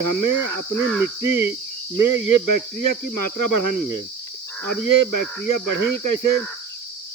हमें अपनी मिट्टी में ये बैक्टीरिया की मात्रा बढ़ानी है। अब ये बैक्टीरिया बढ़ेंगे कैसे?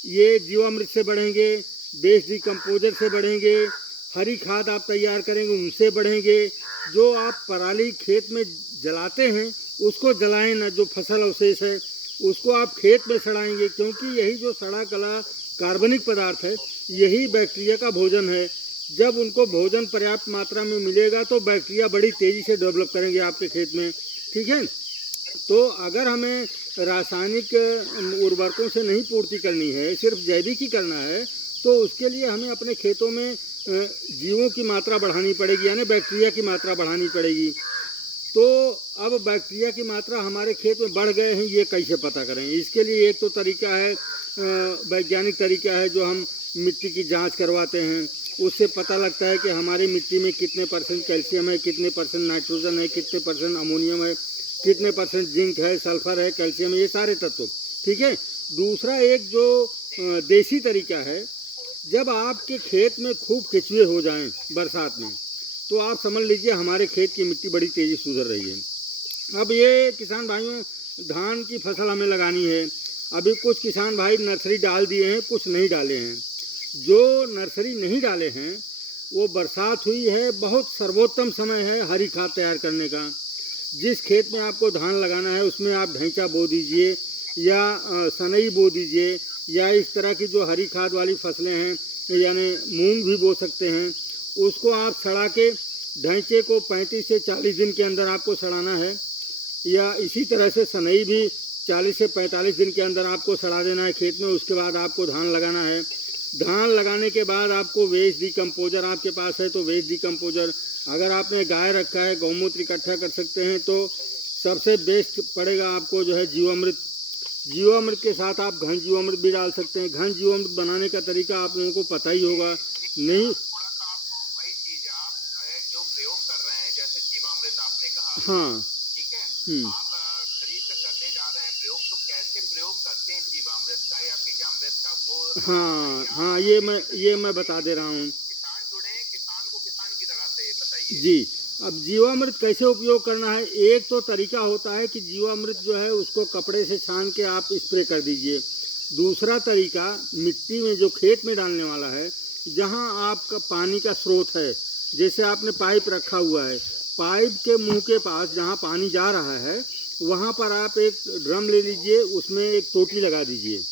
ये जीवामृत से बढ़ेंगे, बेस डिकम्पोजर से बढ़ेंगे, हरी खाद आप तैयार करेंगे उनसे बढ़ेंगे। जो आप पराली खेत में जलाते हैं उसको जलाएं ना, जो फसल अवशेष है उसको आप खेत में सड़ाएंगे, क्योंकि यही जो सड़ा गला कार्बनिक पदार्थ है यही बैक्टीरिया का भोजन है। जब उनको भोजन पर्याप्त मात्रा में मिलेगा तो बैक्टीरिया बड़ी तेज़ी से डेवलप करेंगे आपके खेत में, ठीक है। तो अगर हमें रासायनिक उर्वरकों से नहीं पूर्ति करनी है, सिर्फ जैविक ही करना है, तो उसके लिए हमें अपने खेतों में जीवों की मात्रा बढ़ानी पड़ेगी, यानी बैक्टीरिया की मात्रा बढ़ानी पड़ेगी। तो अब बैक्टीरिया की मात्रा हमारे खेत में बढ़ गए हैं, ये कैसे पता करें? इसके लिए एक तो तरीका है, वैज्ञानिक तरीका है, जो हम मिट्टी की जांच करवाते हैं। उससे पता लगता है कि हमारी मिट्टी में कितने % कैल्शियम है, कितने % नाइट्रोजन है, कितने % अमोनियम है, कितने % जिंक है, सल्फर है, कैल्शियम है, ये सारे तत्व, ठीक है। दूसरा एक जो देसी तरीका है, जब आपके खेत में खूब केचुए हो जाएं बरसात में, तो आप समझ लीजिए हमारे खेत की मिट्टी बड़ी तेज़ी से सुधर रही है। अब ये किसान भाइयों, धान की फसल हमें लगानी है। अभी कुछ किसान भाई नर्सरी डाल दिए हैं, कुछ नहीं डाले हैं। जो नर्सरी नहीं डाले हैं वो बरसात हुई है, बहुत सर्वोत्तम समय है हरी खाद तैयार करने का। जिस खेत में आपको धान लगाना है उसमें आप ढैंचा बो दीजिए या सनई बो दीजिए, या इस तरह की जो हरी खाद वाली फसलें हैं, यानी मूंग भी बो सकते हैं। उसको आप सड़ा के ढैंचे को 35 से 40 दिन के अंदर आपको सड़ाना है, या इसी तरह से सनई भी 40 से 45 दिन के अंदर आपको सड़ा देना है खेत में। उसके बाद आपको धान लगाना है। धान लगाने के बाद आपको वेस्ट डिकम्पोजर, आपके पास है तो वेस्ट डिकम्पोजर, अगर आपने गाय रखा है गौमूत्र इकट्ठा कर सकते हैं, तो सबसे बेस्ट पड़ेगा आपको जो है जीवामृत। जीवामृत के साथ आप घन जीवामृत भी डाल सकते हैं। घन जीवामृत बनाने का तरीका आप लोगों को पता ही होगा। नहीं, हाँ, ठीक है। आप खरीद कर करने जा रहे हैं प्रयोग, तो कैसे प्रयोग करते हैं जीवामृत का या बीजामृत का, वो हाँ, ये मैं बता दे रहा हूँ। किसान जुड़े, किसान को किसान की तरह से ये बताइए जी। अब जीवामृत कैसे उपयोग करना है? एक तो तरीका होता है कि जीवामृत जो है उसको कपड़े से छान के आप स्प्रे कर दीजिए। दूसरा तरीका, मिट्टी में जो खेत में डालने वाला है, जहाँ आपका पानी का स्रोत है, जैसे आपने पाइप रखा हुआ है, पाइप के मुंह के पास जहाँ पानी जा रहा है वहाँ पर आप एक ड्रम ले लीजिए, उसमें एक टोटी लगा दीजिए,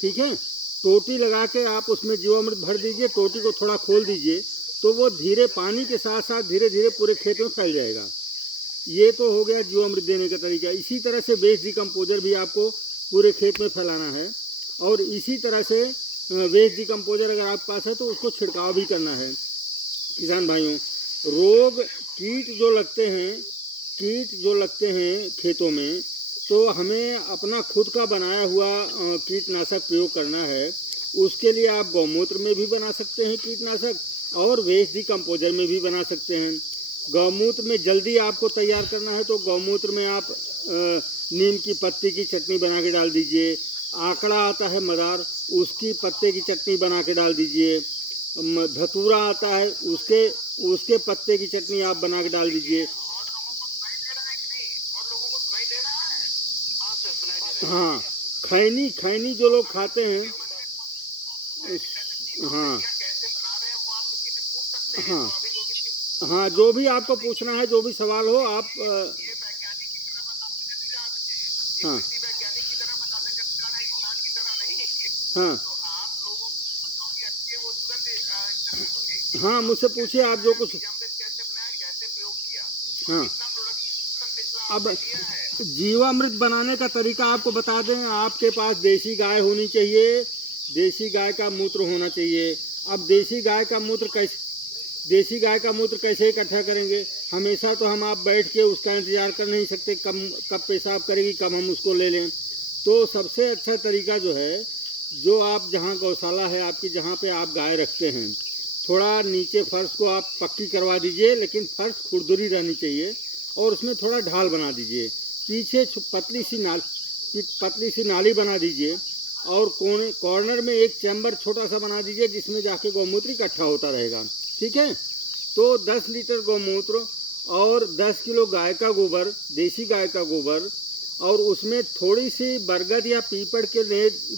ठीक है। टोटी लगा के आप उसमें जीवामृत भर दीजिए, टोटी को थोड़ा खोल दीजिए, तो वो धीरे पानी के साथ साथ धीरे धीरे पूरे खेत में फैल जाएगा। ये तो हो गया जीवामृत देने का तरीका। इसी तरह से वेस्ट डिकम्पोजर भी आपको पूरे खेत में फैलाना है, और इसी तरह से वेस्ट डिकम्पोजर अगर आपके पास है तो उसको छिड़काव भी करना है। किसान भाइयों, रोग कीट जो लगते हैं खेतों में, तो हमें अपना खुद का बनाया हुआ कीटनाशक प्रयोग करना है। उसके लिए आप गौमूत्र में भी बना सकते हैं कीटनाशक, और वेस्ट डिकम्पोजर में भी बना सकते हैं। गौमूत्र में जल्दी आपको तैयार करना है तो गौमूत्र में आप नीम की पत्ती की चटनी बना के डाल दीजिए। आंकड़ा आता है मदार, उसकी पत्ते की चटनी बना के डाल दीजिए। धतूरा आता है, उसके पत्ते की चटनी आप बना के डाल दीजिए। हाँ, खैनी जो लोग खाते हैं, हाँ हाँ हाँ, जो भी आपको पूछना है, जो भी सवाल हो आप हाँ हाँ हाँ, मुझसे पूछिए आप जो कुछ। हाँ, अब जीवामृत बनाने का तरीका आपको बता दें। आपके पास देसी गाय होनी चाहिए, देसी गाय का मूत्र होना चाहिए। अब देसी गाय का मूत्र कैसे इकट्ठा करेंगे? हमेशा तो हम आप बैठ के उसका इंतज़ार कर नहीं सकते, कब पेशाब करेगी, कब हम उसको ले लें। तो सबसे अच्छा तरीका जो है, जो आप जहाँ गौशाला है आपकी, जहाँ पे आप गाय रखते हैं, थोड़ा नीचे फर्श को आप पक्की करवा दीजिए, लेकिन फर्श खुरदुरी रहनी चाहिए, और उसमें थोड़ा ढाल बना दीजिए। पीछे पतली सी नाली बना दीजिए, और कॉर्नर में एक चैम्बर छोटा सा बना दीजिए, जिसमें जाके गौमूत्र इकट्ठा होता रहेगा, ठीक है। तो 10 लीटर गौमूत्र और 10 किलो गाय का गोबर, देसी गाय का गोबर, और उसमें थोड़ी सी बरगद या पीपल के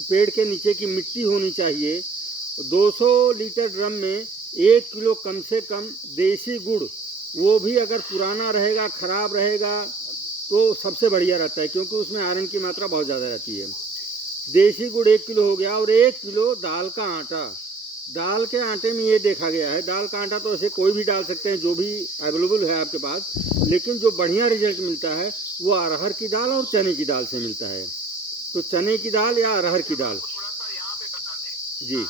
पेड़ के नीचे की मिट्टी होनी चाहिए। 200 लीटर ड्रम में 1 किलो कम से कम देसी गुड़, वो भी अगर पुराना रहेगा, ख़राब रहेगा तो सबसे बढ़िया रहता है, क्योंकि उसमें आयरन की मात्रा बहुत ज़्यादा रहती है। देसी गुड़ 1 किलो हो गया, और 1 किलो दाल का आटा। दाल के आटे में ये देखा गया है, दाल का आटा तो ऐसे कोई भी डाल सकते हैं जो भी अवेलेबल है आपके पास, लेकिन जो बढ़िया रिजल्ट मिलता है वो अरहर की दाल और चने की दाल से मिलता है। तो चने की दाल या अरहर की दाल। थोड़ा सा यहाँ पे बता दें जी,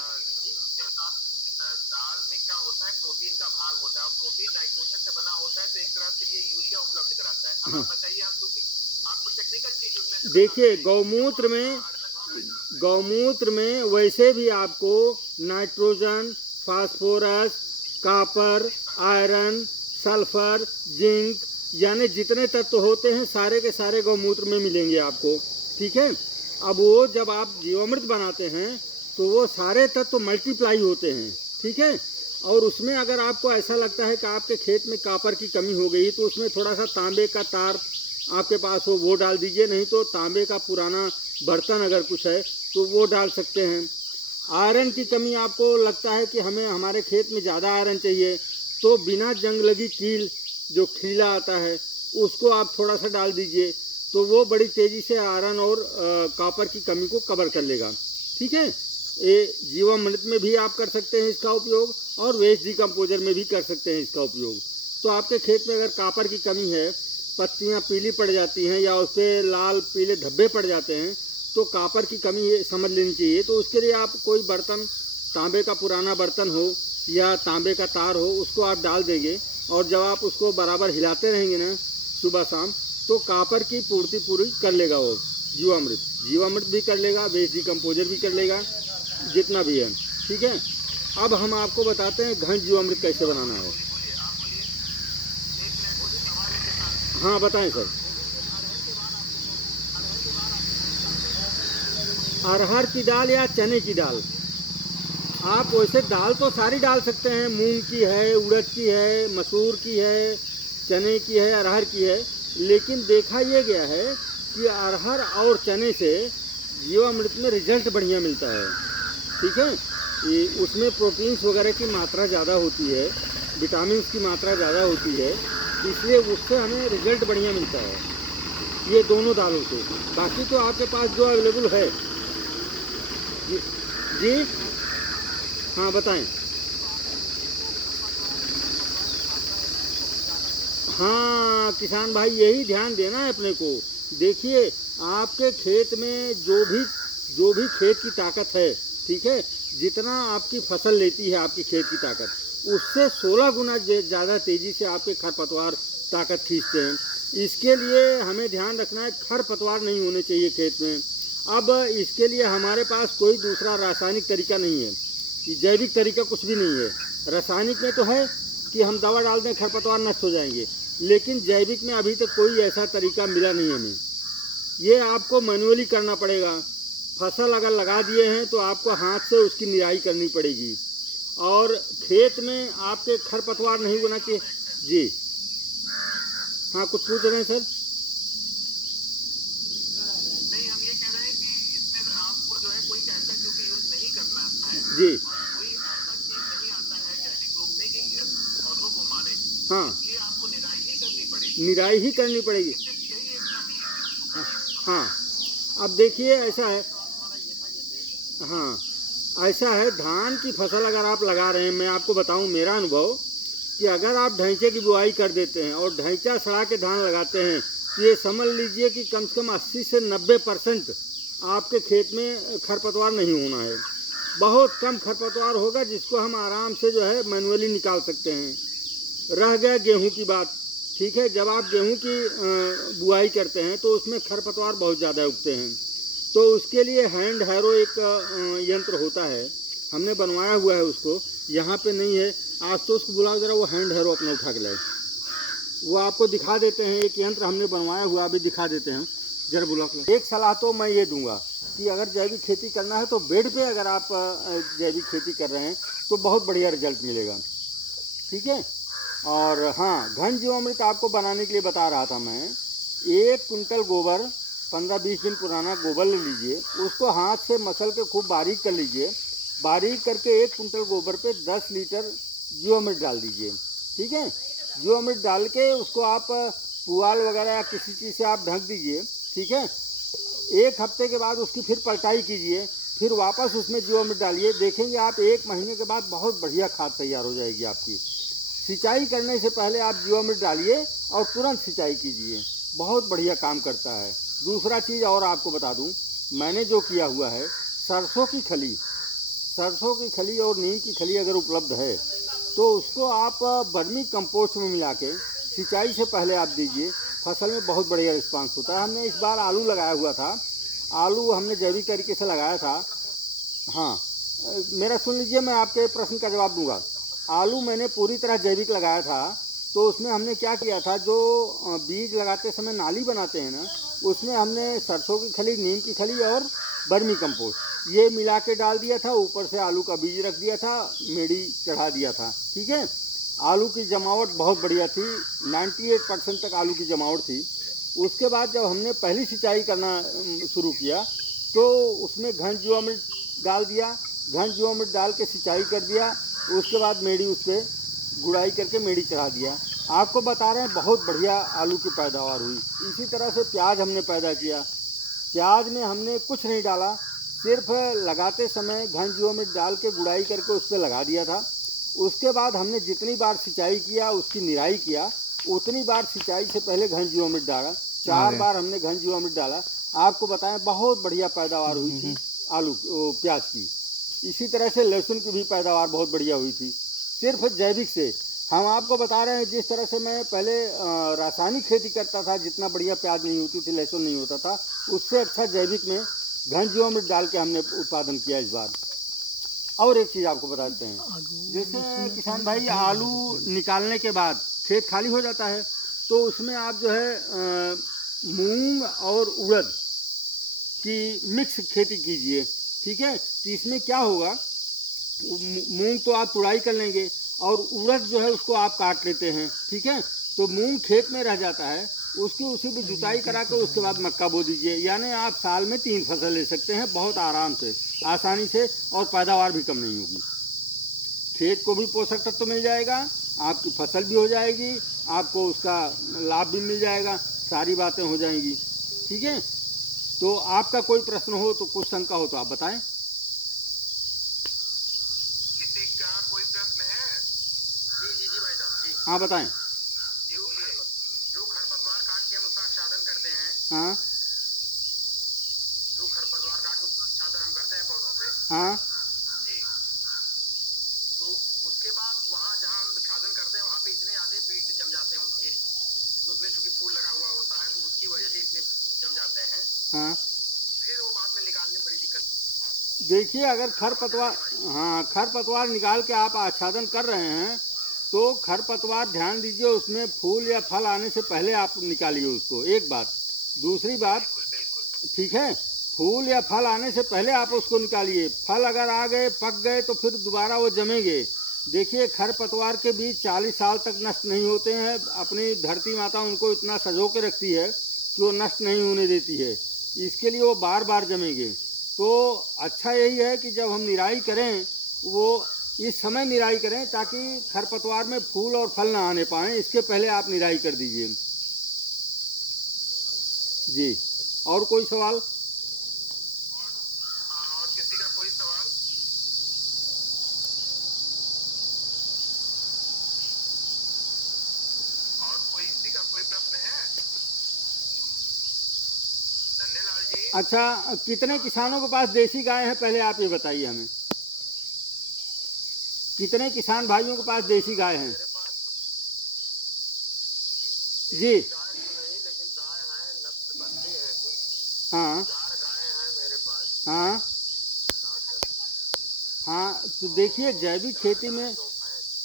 दाल में क्या होता है, प्रोटीन का भाग होता है, और प्रोटीन नाइट्रोजन से बना होता है, तो एक तरह से ये यूरिया उपलब्ध कराता है। अब आप बताइए, हम क्योंकि आपको टेक्निकल चीज उसमें देखिए गौमूत्र में वैसे भी आपको nitrogen, phosphorus, copper, iron, sulphur, zinc, यानी जितने तत्व होते हैं सारे के सारे गौमूत्र में मिलेंगे आपको। ठीक है। अब वो जब आप जीवामृत बनाते हैं तो वो सारे तत्व मल्टीप्लाई होते हैं। ठीक है। और उसमें अगर आपको ऐसा लगता है कि आपके खेत में कॉपर की कमी हो गई तो उसमें थोड़ा सा तांबे का तार आपके पास हो वो डाल दीजिए, नहीं तो तांबे का पुराना बर्तन अगर कुछ है तो वो डाल सकते हैं। आयरन की कमी आपको लगता है कि हमें हमारे खेत में ज़्यादा आयरन चाहिए, तो बिना जंग लगी कील जो खीला आता है उसको आप थोड़ा सा डाल दीजिए, तो वो बड़ी तेज़ी से आयरन और कॉपर की कमी को कवर कर लेगा। ठीक है। ये जीवामृत में भी आप कर सकते हैं इसका उपयोग, और वेस्ट डिकम्पोजर में भी कर सकते हैं इसका उपयोग। तो आपके खेत में अगर कॉपर की कमी है, पत्तियां पीली पड़ जाती हैं या उस पर लाल पीले धब्बे पड़ जाते हैं, तो कॉपर की कमी ये समझ लेनी चाहिए। तो उसके लिए आप कोई बर्तन, तांबे का पुराना बर्तन हो या तांबे का तार हो, उसको आप डाल देंगे, और जब आप उसको बराबर हिलाते रहेंगे ना सुबह शाम, तो कॉपर की पूर्ति पूरी कर लेगा वो जीवामृत भी कर लेगा, वेस्ट डिकम्पोजर भी कर लेगा, जितना भी है। ठीक है। अब हम आपको बताते हैं घन जीवामृत कैसे बनाना है। हाँ बताएं सर। अरहर की दाल या चने की दाल, आप वैसे दाल तो सारी डाल सकते हैं, मूंग की है, उड़द की है, मसूर की है, चने की है, अरहर की है, लेकिन देखा ये गया है कि अरहर और चने से जीवामृत में रिजल्ट बढ़िया मिलता है। ठीक है। ये उसमें प्रोटीन्स वगैरह की मात्रा ज़्यादा होती है, विटामिन की मात्रा ज़्यादा होती है, इसलिए उससे हमें रिजल्ट बढ़िया मिलता है ये दोनों दालों से। बाकी तो आपके पास जो अवेलेबल है। जी हाँ बताएं। हाँ किसान भाई, यही ध्यान देना है अपने को। देखिए आपके खेत में जो भी खेत की ताकत है, ठीक है, जितना आपकी फसल लेती है आपकी खेत की ताकत, उससे 16 गुना ज़्यादा तेज़ी से आपके खरपतवार ताकत खींचते हैं। इसके लिए हमें ध्यान रखना है, खरपतवार नहीं होने चाहिए खेत में। अब इसके लिए हमारे पास कोई दूसरा रासायनिक तरीका नहीं है, जैविक तरीका कुछ भी नहीं है। रासायनिक में तो है कि हम दवा डाल दें खरपतवार नष्ट हो जाएंगे, लेकिन जैविक में अभी तक कोई ऐसा तरीका मिला नहीं हमें। ये आपको मैनुअली करना पड़ेगा। फसल अगर लगा दिए हैं तो आपको हाथ से उसकी निराई करनी पड़ेगी, और खेत में आपके खरपतवार नहीं होना चाहिए। जी हाँ कुछ पूछ रहे हैं सर? नहीं, हम ये कह रहे हैं कि इसमें आपको जो है कोई केमिकल क्योंकि यूज नहीं करना है जी, और कोई ऐसा चीज नहीं आता है जैविक रूप में कि पौधों को मारे। हाँ इसलिए आपको निराई ही करनी पड़ेगी। निराई ही करनी पड़ेगी। यही एक अभी हाँ अब देखिए ऐसा है, हाँ ऐसा है, धान की फसल अगर आप लगा रहे हैं, मैं आपको बताऊं मेरा अनुभव कि अगर आप ढैंचे की बुआई कर देते हैं और ढैंचा सड़ा के धान लगाते हैं, तो ये समझ लीजिए कि कम से कम 80 से 90% आपके खेत में खरपतवार नहीं होना है। बहुत कम खरपतवार होगा जिसको हम आराम से जो है मैनुअली निकाल सकते हैं। रह गया गेहूं की बात, ठीक है, जब आप गेहूं की बुआई करते हैं तो उसमें खरपतवार बहुत ज़्यादा उगते हैं, तो उसके लिए हैंड हैरो एक यंत्र होता है, हमने बनवाया हुआ है उसको, यहाँ पे नहीं है, आज तो उसको बुलाओ जरा वो हैंड हैरो अपना उठा के लाए, वो आपको दिखा देते हैं। एक यंत्र हमने बनवाया हुआ अभी दिखा देते हैं, जरा बुला के। एक सलाह तो मैं ये दूंगा कि अगर जैविक खेती करना है तो बेड पे अगर आप जैविक खेती कर रहे हैं तो बहुत बढ़िया रिजल्ट मिलेगा। ठीक है। और हाँ, घन जीवामृत आपको बनाने के लिए बता रहा था मैं। 1 कुंटल गोबर, 15-20 दिन पुराना गोबर ले लीजिए, उसको हाथ से मसल के खूब बारीक कर लीजिए। बारीक करके 1 कुंटल गोबर पे 10 लीटर जीवामृत डाल दीजिए, ठीक है। जीवामृत डाल के उसको आप पुआल वगैरह या किसी चीज़ से आप ढक दीजिए, ठीक है। 1 हफ्ते के बाद उसकी फिर पलटाई कीजिए, फिर वापस उसमें जीवामृत डालिए। देखेंगे आप 1 महीने के बाद बहुत बढ़िया खाद तैयार हो जाएगी आपकी। सिंचाई करने से पहले आप जीवामृत डालिए और तुरंत सिंचाई कीजिए, बहुत बढ़िया काम करता है। दूसरा चीज़ और आपको बता दूं, मैंने जो किया हुआ है, सरसों की खली और नीम की खली अगर उपलब्ध है तो उसको आप वर्मी कंपोस्ट में मिला के सिंचाई से पहले आप दीजिए, फसल में बहुत बढ़िया रिस्पांस होता है। हमने इस बार आलू लगाया हुआ था, आलू हमने जैविक तरीके से लगाया था। हाँ, मेरा सुन लीजिए, मैं आपके प्रश्न का जवाब दूंगा। आलू मैंने पूरी तरह जैविक लगाया था, तो उसमें हमने क्या किया था, जो बीज लगाते समय नाली बनाते हैं ना, उसमें हमने सरसों की खली, नीम की खली और वर्मी कंपोस्ट ये मिला के डाल दिया था। ऊपर से आलू का बीज रख दिया था, मेड़ी चढ़ा दिया था, ठीक है। आलू की जमावट बहुत बढ़िया थी, 98% तक आलू की जमावट थी। उसके बाद जब हमने पहली सिंचाई करना शुरू किया तो उसमें घन जीवामृत डाल दिया, घन जीवामृत डाल के सिंचाई कर दिया। उसके बाद मेड़ी उस पर गुड़ाई करके मेड़ी चढ़ा दिया। आपको बता रहे हैं बहुत बढ़िया आलू की पैदावार हुई। इसी तरह से प्याज हमने पैदा किया। प्याज में हमने कुछ नहीं डाला, सिर्फ लगाते समय घन जीवामृत डाल के गुड़ाई करके उस पर लगा दिया था। उसके बाद हमने जितनी बार सिंचाई किया, उसकी निराई किया, उतनी बार सिंचाई से पहले घन जीवामृत डाला। 4 बार हमने घन जीवामृत डाला। आपको बताएं बहुत बढ़िया पैदावार हुई थी प्याज की। इसी तरह से लहसुन की भी पैदावार बहुत बढ़िया हुई थी, सिर्फ जैविक से। हम आपको बता रहे हैं जिस तरह से मैं पहले रासायनिक खेती करता था, जितना बढ़िया प्याज नहीं होती थी, लहसुन नहीं होता था, उससे अच्छा जैविक में घन जीवामृत डाल के हमने उत्पादन किया इस बार। और एक चीज़ आपको बताते हैं, जैसे किसान भाई आलू निकालने के बाद खेत खाली हो जाता है, तो उसमें आप जो है मूंग और उड़द की मिक्स खेती कीजिए, ठीक है। तो इसमें क्या होगा, मूंग तो आप तुड़ाई कर लेंगे और उड़द जो है उसको आप काट लेते हैं, ठीक है। तो मूंग खेत में रह जाता है, उसकी उसी भी जुताई करा कर उसके बाद मक्का बो दीजिए। यानी आप साल में 3 फसल ले सकते हैं बहुत आराम से, आसानी से, और पैदावार भी कम नहीं होगी। खेत को भी पोषक तत्व मिल जाएगा, आपकी फसल भी हो जाएगी, आपको उसका लाभ भी मिल जाएगा, सारी बातें हो जाएंगी, ठीक है। तो आपका कोई प्रश्न हो तो, कुछ शंका हो तो आप बताएं। किसी का कोई प्रश्न है? जी भाई साहब जी। हाँ बताएं। जो खरपतवार काट के हम उसका आच्छादन करते हैं, हाँ, जो खरपतवार काट के उसका आच्छादन हम करते हैं पौधों पे, हाँ, जी, तो उसके बाद वहाँ जहाँ हम आच्छादन करते हैं वहाँ पे इतने आधे बीज जम जाते हैं उसके, उसमें चूंकि फूल लगा हुआ होता है तो उसकी वजह से इतने जम जाते हैं। हाँ। फिर वो बाद में निकालने में बड़ी दिक्कत। देखिए, अगर खरपतवार, हाँ, खरपतवार निकाल के आप आच्छादन कर रहे हैं तो खरपतवार ध्यान दीजिए, उसमें फूल या फल आने से पहले आप निकालिए उसको, एक बात। दूसरी बात, ठीक है, फूल या फल आने से पहले आप उसको निकालिए। फल अगर आ गए, पक गए, तो फिर दोबारा वो जमेंगे। देखिए, खरपतवार के बीज 40 साल तक नष्ट नहीं होते हैं। अपनी धरती माता उनको इतना सजो के रखती है कि वो नष्ट नहीं होने देती है, इसके लिए वो बार बार जमेंगे। तो अच्छा यही है कि जब हम निराई करें, वो इस समय निराई करें ताकि खरपतवार में फूल और फल ना आने पाएँ, इसके पहले आप निराई कर दीजिए जी। और कोई सवाल? और किसी का कोई सवाल? और कोई किसी का कोई प्रश्न है? धन्यलाल जी। अच्छा, कितने किसानों के पास देसी गाय है, पहले आप ये बताइए हमें। कितने किसान भाइयों के पास देसी गाय हैं? मेरे पास जी, गाय तो नहीं, लेकिन गाय है, नस्लबंदी है कुछ। हाँ, 4 गाय हैं मेरे पास। हाँ, हाँ। तो देखिए, जैविक खेती में,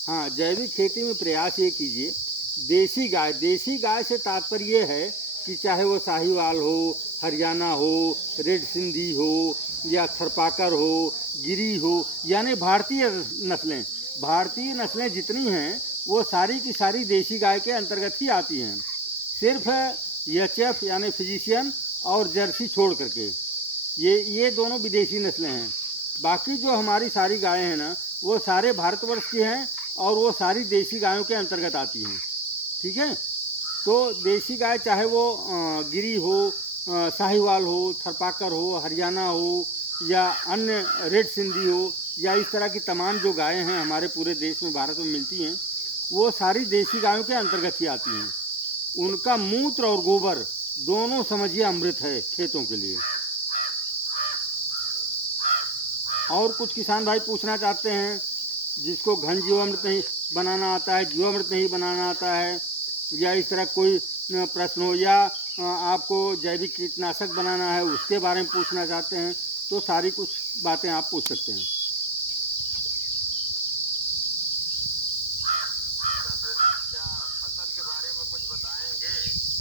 हाँ, जैविक खेती में प्रयास ये कीजिए, देसी गाय से तात्पर्य ये है कि चाहे वो साहिवाल हो, हरियाणा हो, रेड सिंधी हो, या थरपाकर हो, गिरी हो, यानी भारतीय नस्लें जितनी हैं वो सारी की सारी देसी गाय के अंतर्गत ही आती हैं। सिर्फ एचएफ यानी फिजिशियन और जर्सी छोड़ करके ये दोनों विदेशी नस्लें हैं। बाकी जो हमारी सारी गायें हैं ना, वो सारे भारतवर्ष की हैं और वो सारी देसी गायों के अंतर्गत आती हैं। ठीक है, तो देसी गाय चाहे वो गिरी हो, साहिवाल हो, थरपाकर हो, हरियाणा हो या अन्य रेड सिंधी हो, या इस तरह की तमाम जो गायें हैं हमारे पूरे देश में, भारत में मिलती हैं, वो सारी देसी गायों के अंतर्गत ही आती हैं। उनका मूत्र और गोबर दोनों समझिए अमृत है खेतों के लिए। और कुछ किसान भाई पूछना चाहते हैं जिसको घन जीवामृत नहीं बनाना आता है, जीवामृत नहीं बनाना आता है, या इस तरह कोई प्रश्न हो, या आपको जैविक कीटनाशक बनाना है उसके बारे में पूछना चाहते हैं, तो सारी कुछ बातें आप पूछ सकते हैं।